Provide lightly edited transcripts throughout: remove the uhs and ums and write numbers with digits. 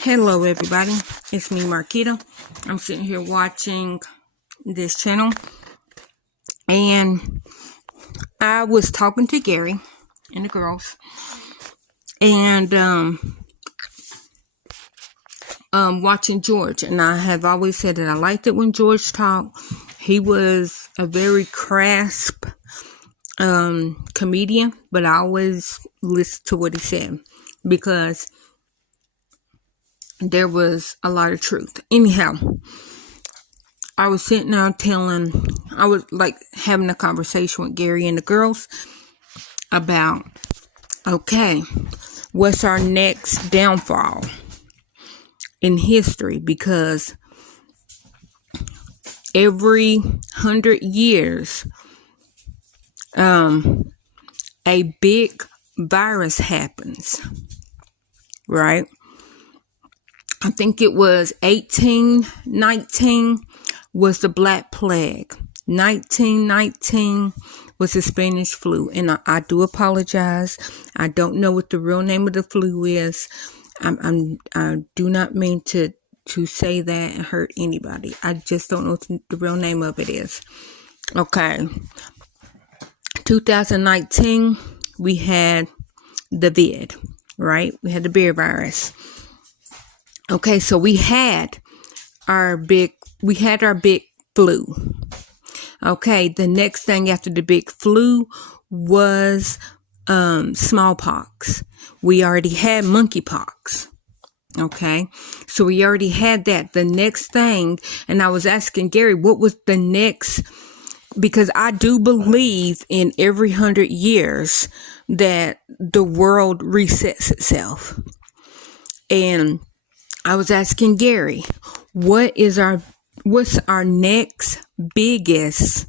Hello everybody, it's me Marquita. I'm sitting here watching this channel and I was talking to Gary and the girls and watching George, and I have always said that I liked it when George talked. He was a very crass comedian, but I always listened to what he said because there was a lot of truth. Anyhow, I was sitting there I was like having a conversation with Gary and the girls about, okay, what's our next downfall in history? Because every 100 years, a big virus happens, right? I think it was 1819 was the Black Plague. 1919 was the Spanish flu. And I do apologize. I don't know what the real name of the flu is. I do not mean to say that and hurt anybody. I just don't know what the real name of it is. Okay. 2019, we had the vid, right? We had the beer virus. Okay, so we had our big flu. Okay, the next thing after the big flu was smallpox. We already had monkeypox. Okay, so we already had that. The next thing, and I was asking Gary, what was the next? Because I do believe in every 100 years that the world resets itself. And I was asking Gary, what's our next biggest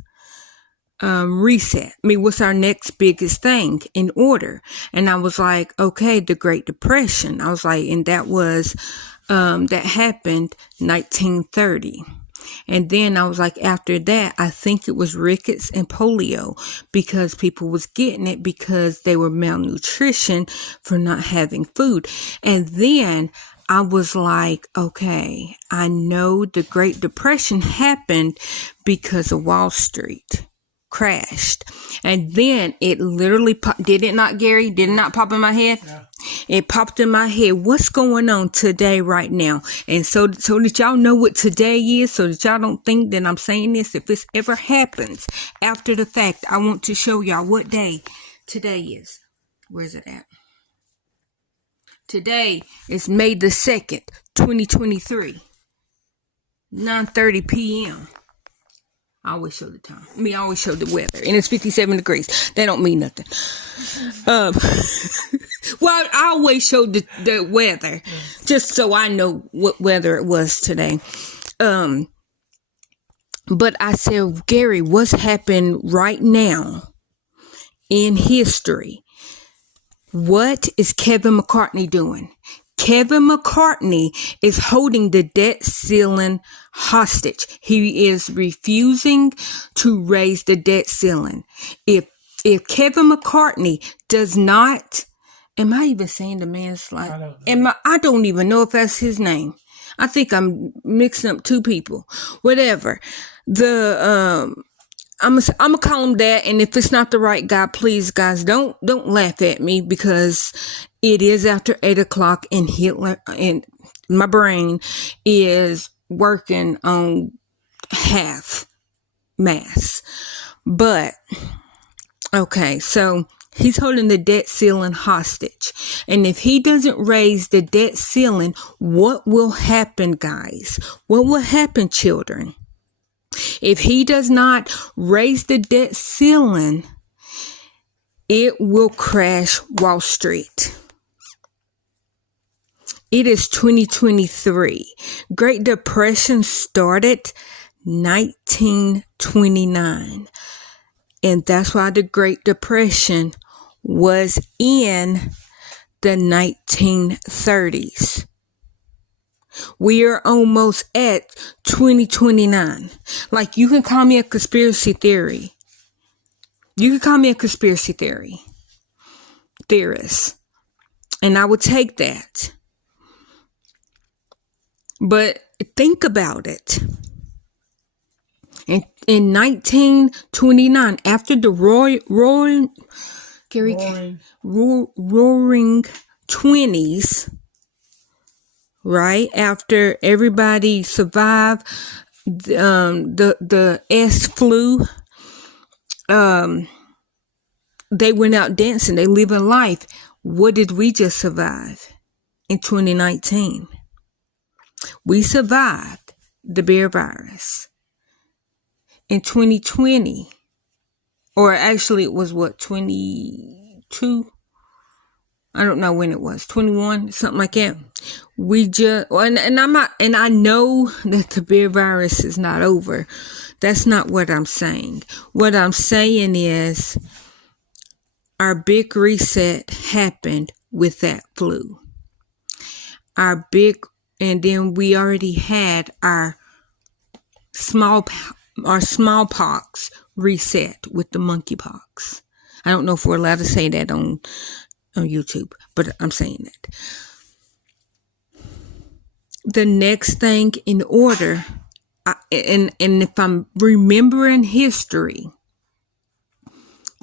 reset? What's our next biggest thing in order? And I was like, okay, the Great Depression. I was like, and that was, that happened 1930. And then I was like, after that, I think it was rickets and polio, because people was getting it because they were malnutrition for not having food. And then I was like, okay, I know the Great Depression happened because of Wall Street crashed. And then it literally popped. Did it not, Gary? Did it not pop in my head? Yeah. It popped in my head. What's going on today right now? And so that y'all know what today is, so that y'all don't think that I'm saying this. If this ever happens after the fact, I want to show y'all what day today is. Where's it at? Today is May the 2nd, 2023, 9:30 p.m. I always show the time. I always show the weather. And it's 57 degrees. That don't mean nothing. Well, I always show the weather just so I know what weather it was today. But I said, Gary, what's happened right now in history? What is Kevin McCartney doing? Kevin McCartney is holding the debt ceiling hostage. He is refusing to raise the debt ceiling. If Kevin McCartney does not, am I even saying the man's like? I don't even know if that's his name. I think I'm mixing up two people. Whatever. I'm gonna call him that, and if it's not the right guy, please, guys, don't laugh at me, because it is after 8 o'clock, and Hitler and my brain is working on half mass. But okay, so he's holding the debt ceiling hostage, and if he doesn't raise the debt ceiling, what will happen, guys? What will happen, children? If he does not raise the debt ceiling, it will crash Wall Street. It is 2023. Great Depression started 1929. And that's why the Great Depression was in the 1930s. We are almost at 2029. Like, you can call me a conspiracy theory. You can call me a conspiracy theorist. And I would take that. But think about it. In 1929, after the roaring 20s, right after everybody survived the S flu, they went out dancing, they living life. What did we just survive in 2019? We survived the bear virus. In 2020, or actually it was 22? I don't know when it was, 21, something like that. We just, and I know that the bear virus is not over. That's not what I'm saying. What I'm saying is our big reset happened with that flu. And then we already had our smallpox reset with the monkeypox. I don't know if we're allowed to say that on YouTube, but I'm saying that. The next thing in order, and if I'm remembering history,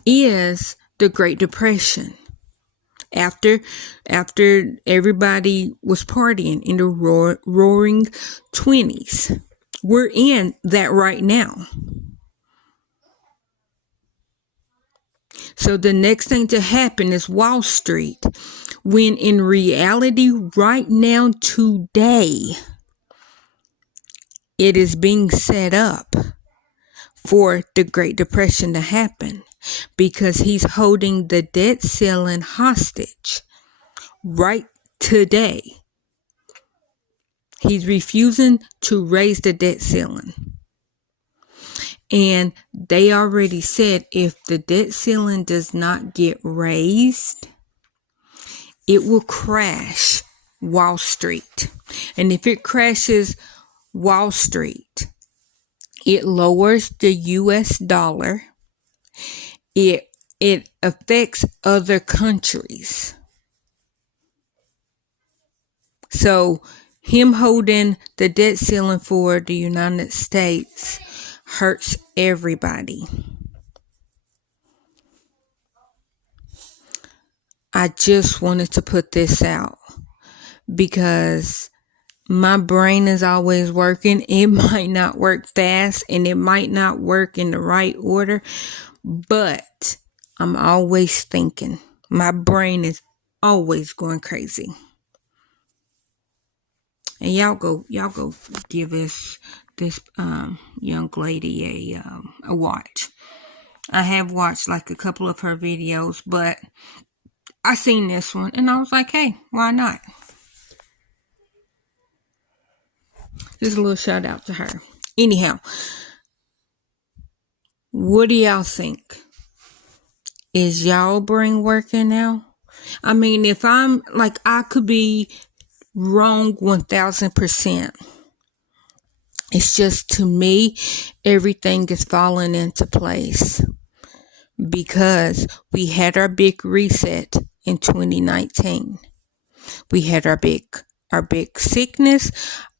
is the Great Depression. After everybody was partying in the roaring 20s. We're in that right now. So the next thing to happen is Wall Street, when in reality right now today, it is being set up for the Great Depression to happen because he's holding the debt ceiling hostage right today. He's refusing to raise the debt ceiling. And they already said if the debt ceiling does not get raised, it will crash Wall Street. And if it crashes Wall Street, it lowers the US dollar. It affects other countries. So him holding the debt ceiling for the United States hurts everybody. I just wanted to put this out because my brain is always working. It might not work fast and it might not work in the right order, but I'm always thinking. My brain is always going crazy. And y'all go give this young lady a watch. I have watched like a couple of her videos, but I seen this one and I was like, hey, why not? Just a little shout out to her. Anyhow, what do y'all think? Is y'all brain working now? I mean, if I'm like, I could be wrong 1000%. It's just, to me, everything is falling into place because we had our big reset in 2019. We had our big sickness,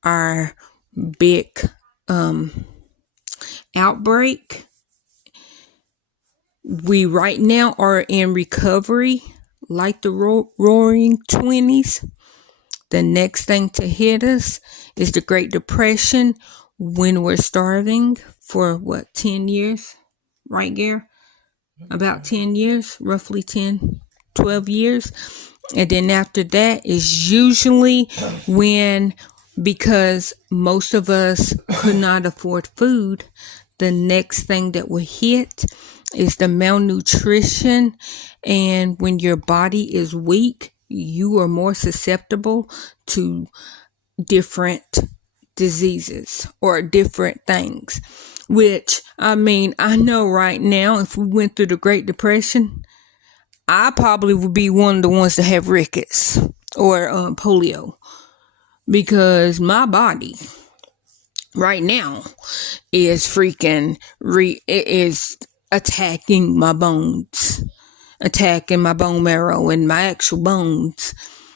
our big outbreak. We right now are in recovery, like the roaring 20s. The next thing to hit us is the Great Depression, when we're starving for 10 years, right, Gare? About 10 years, roughly 10, 12 years. And then after that is usually when, because most of us could not afford food, the next thing that will hit is the malnutrition. And when your body is weak, you are more susceptible to different diseases or different things. Which, I mean, I know right now, if we went through the Great Depression, I probably would be one of the ones to have rickets or polio, because my body right now is freaking it is attacking my bones, attacking my bone marrow and my actual bones.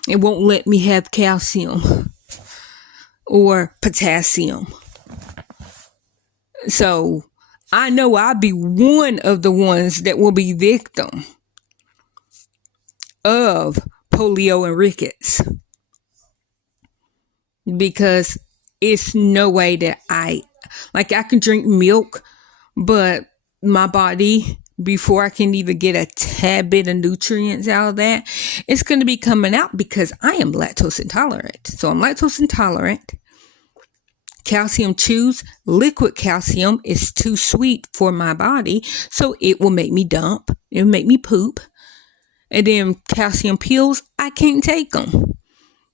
It won't let me have calcium or potassium. So I know I'll be one of the ones that will be victim of polio and rickets, because it's no way that I can drink milk, but my body, before I can even get a tad bit of nutrients out of that, it's going to be coming out because I am lactose intolerant. So I'm lactose intolerant. Calcium chews, liquid calcium is too sweet for my body, so it will make me dump. It will make me poop. And then calcium pills, I can't take them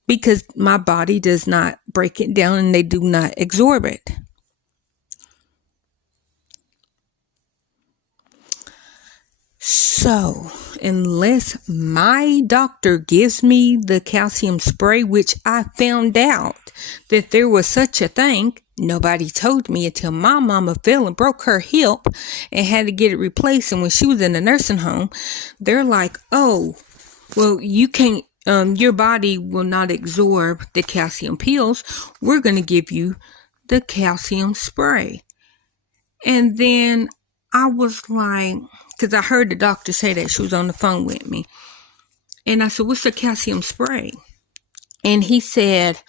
because my body does not break it down and they do not absorb it. So, unless my doctor gives me the calcium spray, which I found out that there was such a thing, nobody told me until my mama fell and broke her hip and had to get it replaced. And when she was in the nursing home, they're like, oh, well, you can't, your body will not absorb the calcium pills. We're going to give you the calcium spray. And then I was like, because I heard the doctor say that. She was on the phone with me. And I said, what's the calcium spray? And he said,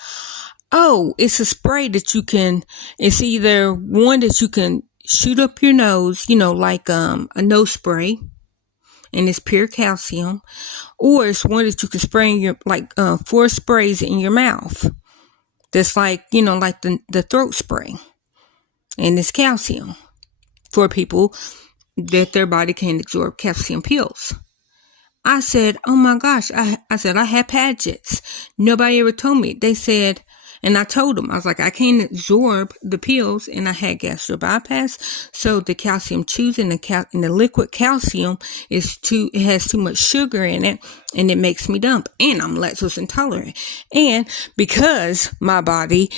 oh, it's a spray that you can, it's either one that you can shoot up your nose, like a nose spray, and it's pure calcium, or it's one that you can spray in your, 4 sprays in your mouth. That's like, like the throat spray. And it's calcium for people that their body can't absorb calcium pills. I said, oh my gosh. I said, I had Paget's. Nobody ever told me. They said, and I told them, I was like, I can't absorb the pills, and I had gastric bypass. So the calcium chews and the liquid calcium it has too much sugar in it, and it makes me dump. And I'm lactose intolerant. And because my body,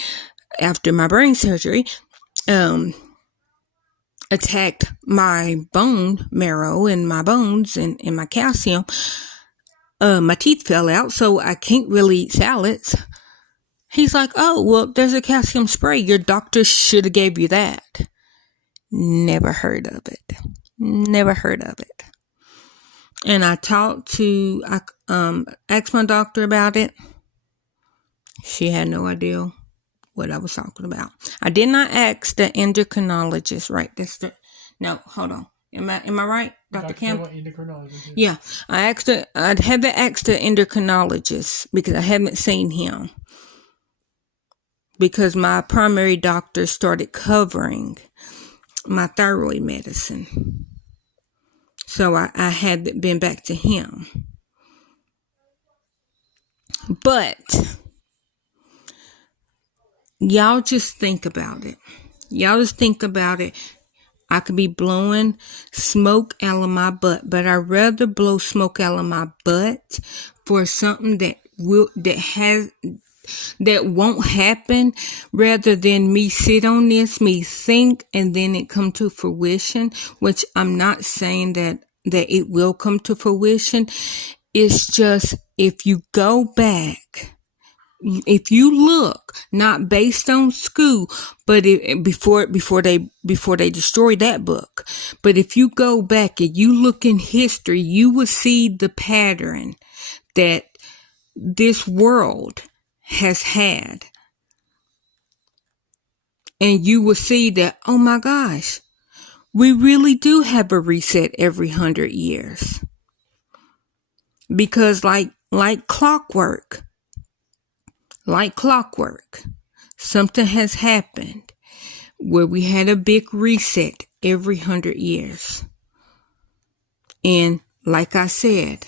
after my brain surgery, attacked my bone marrow and my bones and my calcium, my teeth fell out, so I can't really eat salads. He's like, oh, well, there's a calcium spray. Your doctor should have gave you that. Never heard of it. Never heard of it. And I asked my doctor about it. She had no idea what I was talking about. I did not ask the endocrinologist, right? No, hold on. Am I right, Dr. Campbell? Yeah, I had to ask the endocrinologist because I haven't seen him, because my primary doctor started covering my thyroid medicine. So I hadn't been back to him. But y'all just think about it. I could be blowing smoke out of my butt, but I'd rather blow smoke out of my butt for something that won't happen, rather than me sit on this, me think, and then it come to fruition, which I'm not saying that it will come to fruition. It's just, if you go back, if you look, not based on school, but before they destroy that book, but if you go back and you look in history, you will see the pattern that this world has had, and you will see that, oh my gosh, we really do have a reset every 100 years, because like clockwork, something has happened where we had a big reset every 100 years. And like I said,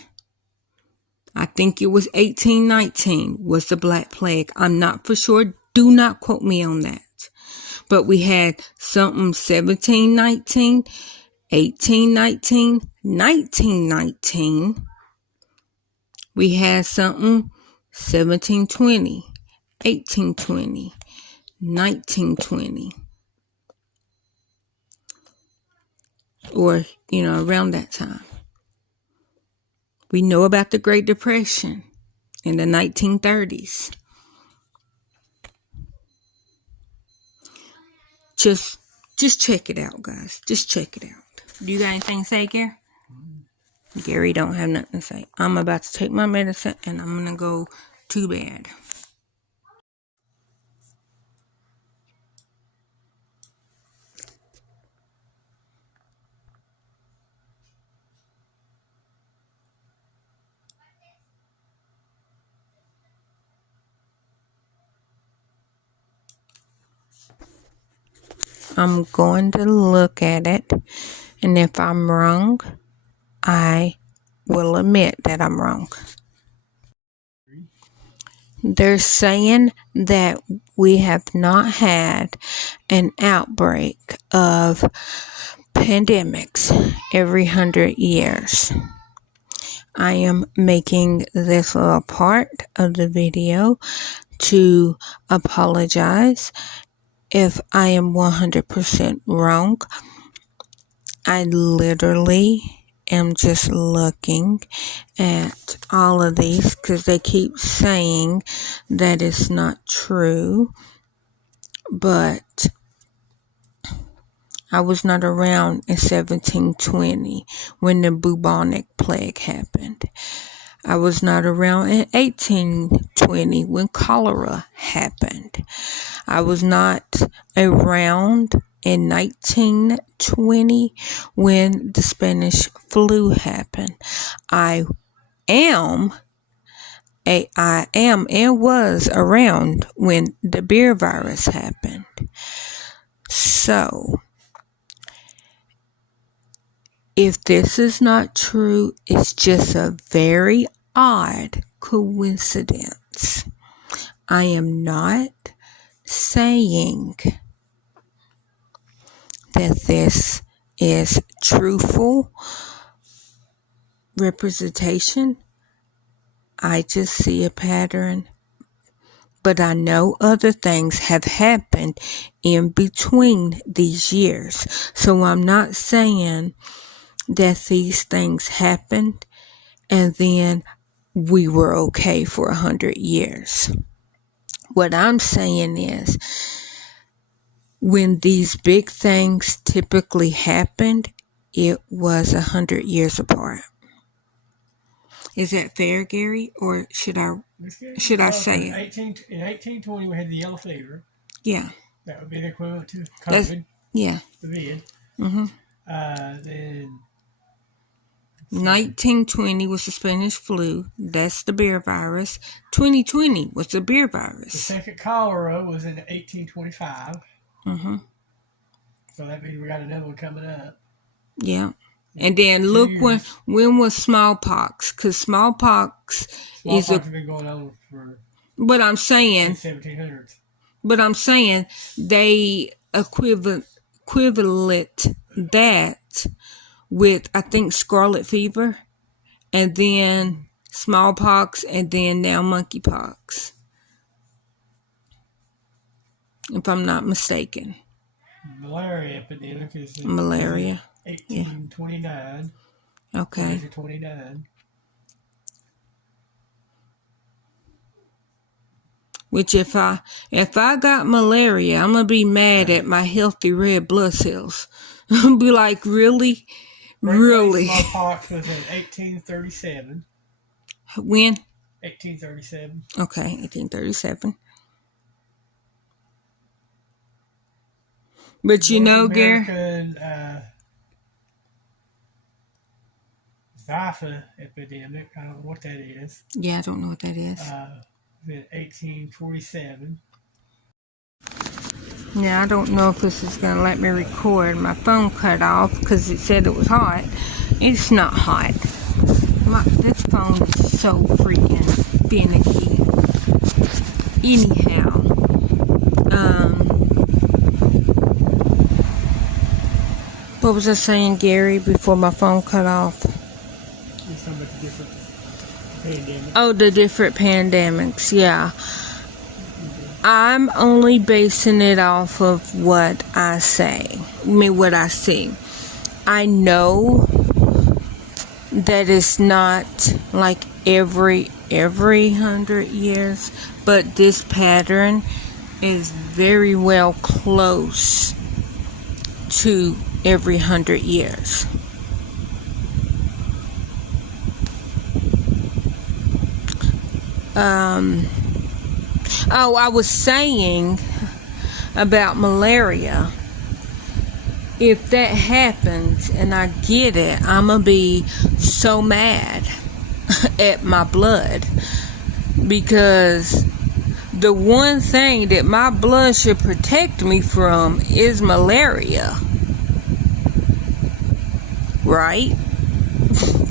I think it was 1819 was the Black Plague. I'm not for sure. Do not quote me on that. But we had something 1719, 1819, 1919. We had something 1720. 1820, 1920, or, around that time. We know about the Great Depression in the 1930s. just check it out, guys. Just check it out. Do you got anything to say, Gary? Gary don't have nothing to say. I'm about to take my medicine and I'm gonna go to bed. I'm going to look at it, and if I'm wrong, I will admit that I'm wrong. They're saying that we have not had an outbreak of pandemics every 100 years. I am making this little part of the video to apologize if I am 100% wrong. I literally am just looking at all of these because they keep saying that it's not true, but I was not around in 1720 when the bubonic plague happened. I was not around in 1820 when cholera happened. I was not around in 1920 when the Spanish flu happened. I am and was around when the beer virus happened. So, if this is not true, it's just a very odd coincidence. I am not saying that this is truthful representation. I just see a pattern, but I know other things have happened in between these years. So I'm not saying that these things happened and then we were okay for 100 years. What I'm saying is, when these big things typically happened, it was 100 years apart. Is that fair, Gary? Or should I say it? In 1820, we had the yellow fever. Yeah. That would be the equivalent to COVID. Yeah. The vid. Mm-hmm. Then 1920 was the Spanish flu. That's the beer virus. 2020 was the beer virus. The second cholera was in 1825. Mm-hmm. So that means we got another one coming up. Yeah. And then look when was smallpox? Because smallpox has been going on for. But I'm saying. 1700s. But I'm saying they equivalent that with, I think, scarlet fever, and then smallpox, and then now monkeypox, if I'm not mistaken. Malaria epidemic is in malaria. 1829. Yeah. Okay. 29. Which if I got malaria, I'm gonna be mad at my healthy red blood cells. I'll be like, really? Really? Smallpox was in 1837. When? 1837. Okay, 1837. But you know, Gary. Zypha epidemic. I don't know what that is. Yeah, I don't know what that is. In 1847. Yeah, I don't know if this is going to let me record. My phone cut off because it said it was hot. It's not hot. This phone is so freaking finicky. Anyhow, what was I saying, Gary, before my phone cut off? You're talking about the different pandemics. Oh, the different pandemics, yeah. I'm only basing it off of what I say. What I see. I know that it's not like every 100 years, but this pattern is very well close to every 100 years. I was saying about malaria. If that happens and I get it, I'm going to be so mad at my blood, because the one thing that my blood should protect me from is malaria. Right?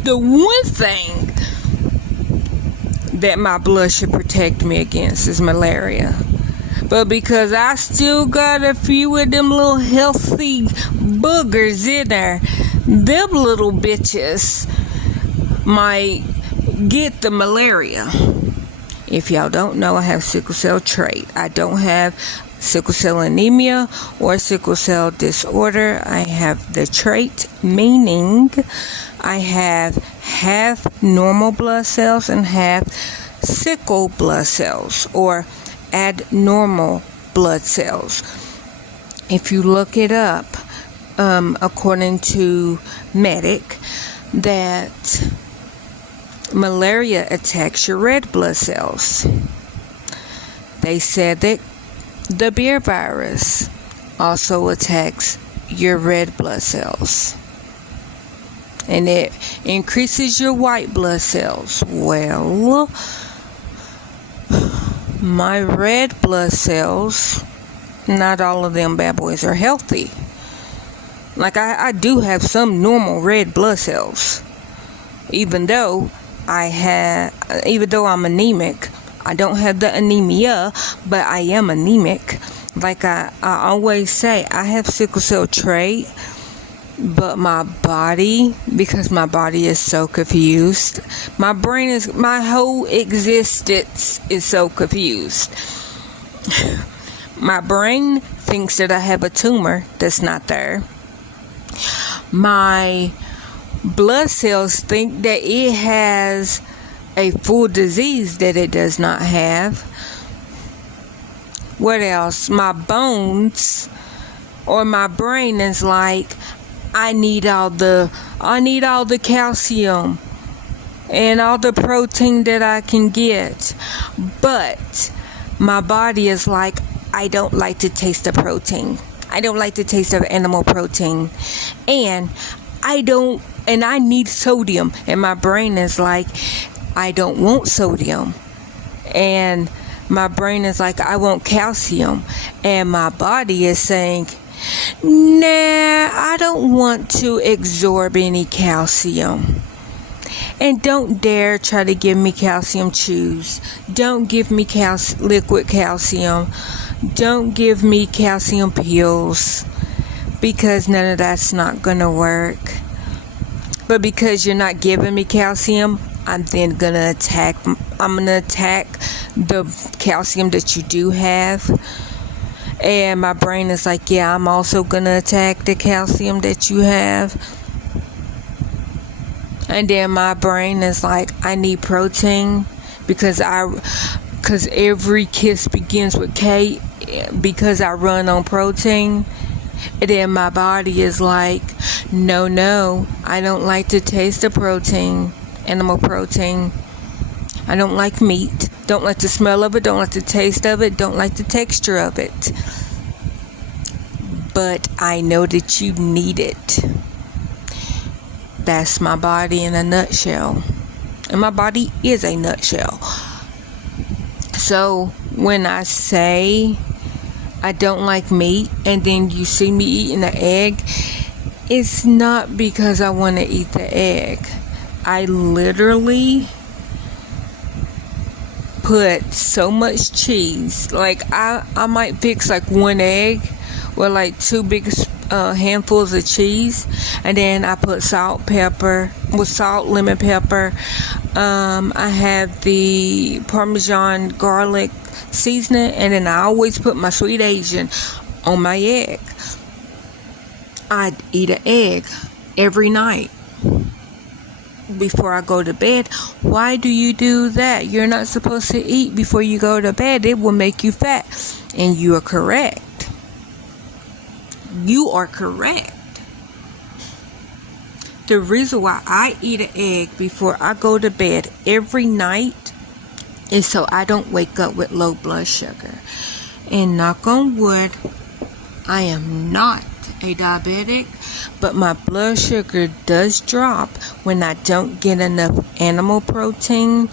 The one thing that my blood should protect me against is malaria. But because I still got a few of them little healthy boogers in there, them little bitches might get the malaria. If y'all don't know, I have sickle cell trait. I don't have sickle cell anemia or sickle cell disorder. I have the trait, meaning I have half normal blood cells and half sickle blood cells, or abnormal blood cells. If you look it up, according to Medic, that malaria attacks your red blood cells. They said that the beer virus also attacks your red blood cells, and it increases your white blood cells. Well, my red blood cells, not all of them bad boys are healthy. Like I do have some normal red blood cells, even though I'm anemic. I don't have the anemia, but I am anemic. Like I always say, I have sickle cell trait, but my body, because my body is so confused, my whole existence is so confused. My brain thinks that I have a tumor that's not there. My blood cells think that it has a full disease that it does not have. What else? My bones or my brain is like, I need all the calcium and all the protein that I can get. But my body is like, I don't like to taste the protein. I don't like the taste of animal protein. And I need sodium. And my brain is like, I don't want sodium. And my brain is like, I want calcium. And my body is saying, nah, I don't want to absorb any calcium. And don't dare try to give me calcium chews. Don't give me liquid calcium. Don't give me calcium pills, because none of that's not going to work. But because you're not giving me calcium, I'm then going to attack the calcium that you do have. And my brain is like, yeah, I'm also going to attack the calcium that you have. And then my brain is like, I need protein, because every kiss begins with K, because I run on protein. And then my body is like, no, I don't like to taste the protein, animal protein. I don't like meat. Don't like the smell of it. Don't like the taste of it. Don't like the texture of it. But I know that you need it. That's my body in a nutshell. And my body is a nutshell. So when I say I don't like meat, and then you see me eating an egg, it's not because I want to eat the egg. I literally put so much cheese. Like I might fix like one egg with like 2 big handfuls of cheese, and then I put salt, lemon pepper. I have the Parmesan garlic seasoning, and then I always put my sweet Asian on my egg. I'd eat an egg every night before I go to bed. Why do you do that? You're not supposed to eat before you go to bed. It will make you fat. And you are correct. you are correct. The reason why I eat an egg before I go to bed every night is so I don't wake up with low blood sugar. And knock on wood, I am not a diabetic, but my blood sugar does drop when I don't get enough animal protein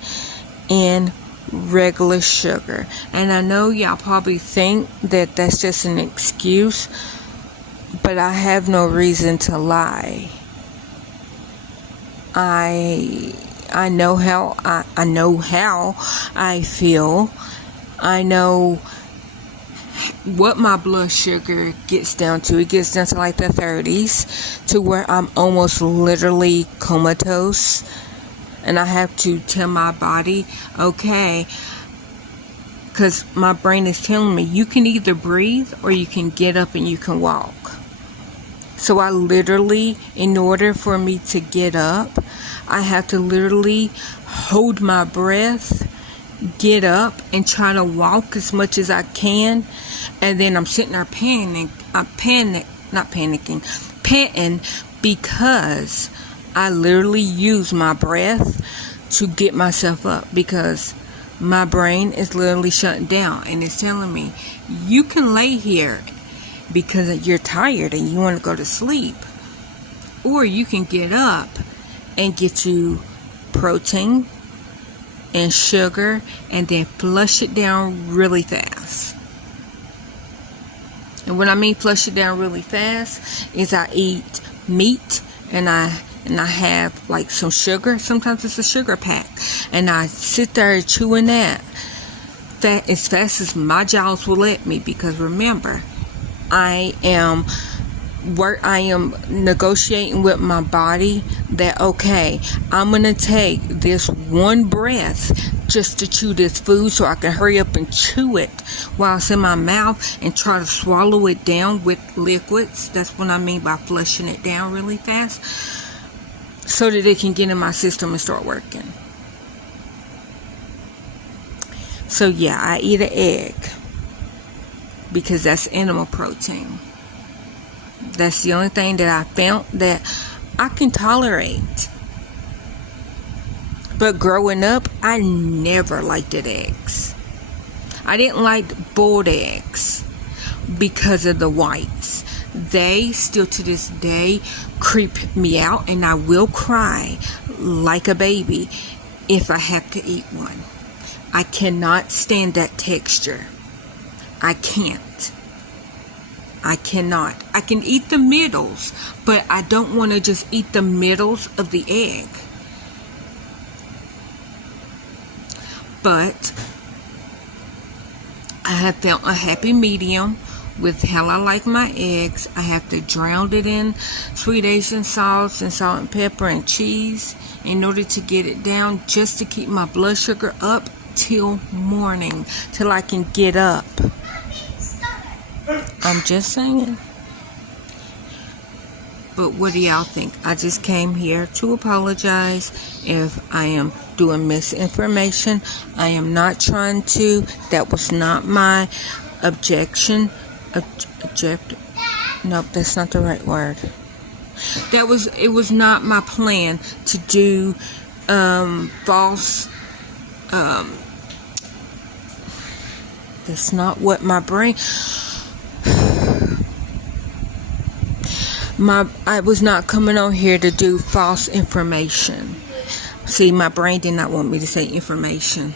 and regular sugar. And I know y'all probably think that that's just an excuse, but I have no reason to lie. I know how I feel. I know what my blood sugar gets down to. It gets down to like the 30s, to where I'm almost literally comatose, and I have to tell my body, okay, because my brain is telling me you can either breathe or you can get up and you can walk. So I literally, in order for me to get up, I have to literally hold my breath, get up, and try to walk as much as I can. And then I'm sitting there panting because I literally use my breath to get myself up, because my brain is literally shutting down and it's telling me, you can lay here because you're tired and you want to go to sleep, or you can get up and get you protein and sugar and then flush it down really fast. And when I mean flush it down really fast is I eat meat and I have like some sugar. Sometimes it's a sugar pack, and I sit there chewing that as fast as my jaws will let me, because remember, I am negotiating with my body that, okay, I'm going to take this one breath just to chew this food so I can hurry up and chew it while it's in my mouth and try to swallow it down with liquids. That's what I mean by flushing it down really fast, so that it can get in my system and start working. So yeah, I eat an egg because that's animal protein. That's the only thing that I found that I can tolerate. But growing up, I never liked eggs. I didn't like boiled eggs because of the whites. They still to this day creep me out, and I will cry like a baby if I have to eat one. I cannot stand that texture. I can't. I cannot. I can eat the middles, but I don't want to just eat the middles of the egg. But I have found a happy medium with how I like my eggs. I have to drown it in sweet Asian sauce and salt and pepper and cheese in order to get it down, just to keep my blood sugar up till morning, till I can get up. I'm just saying. But what do y'all think? I just came here to apologize if I am doing misinformation. I am not trying to. That was not my objection. Nope, that's not the right word. It was not my plan to do false. That's not what my brain. I was not coming on here to do false information. See, my brain did not want me to say information.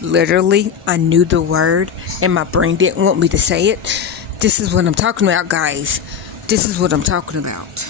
Literally, I knew the word, and my brain didn't want me to say it. This is what I'm talking about, guys. This is what I'm talking about.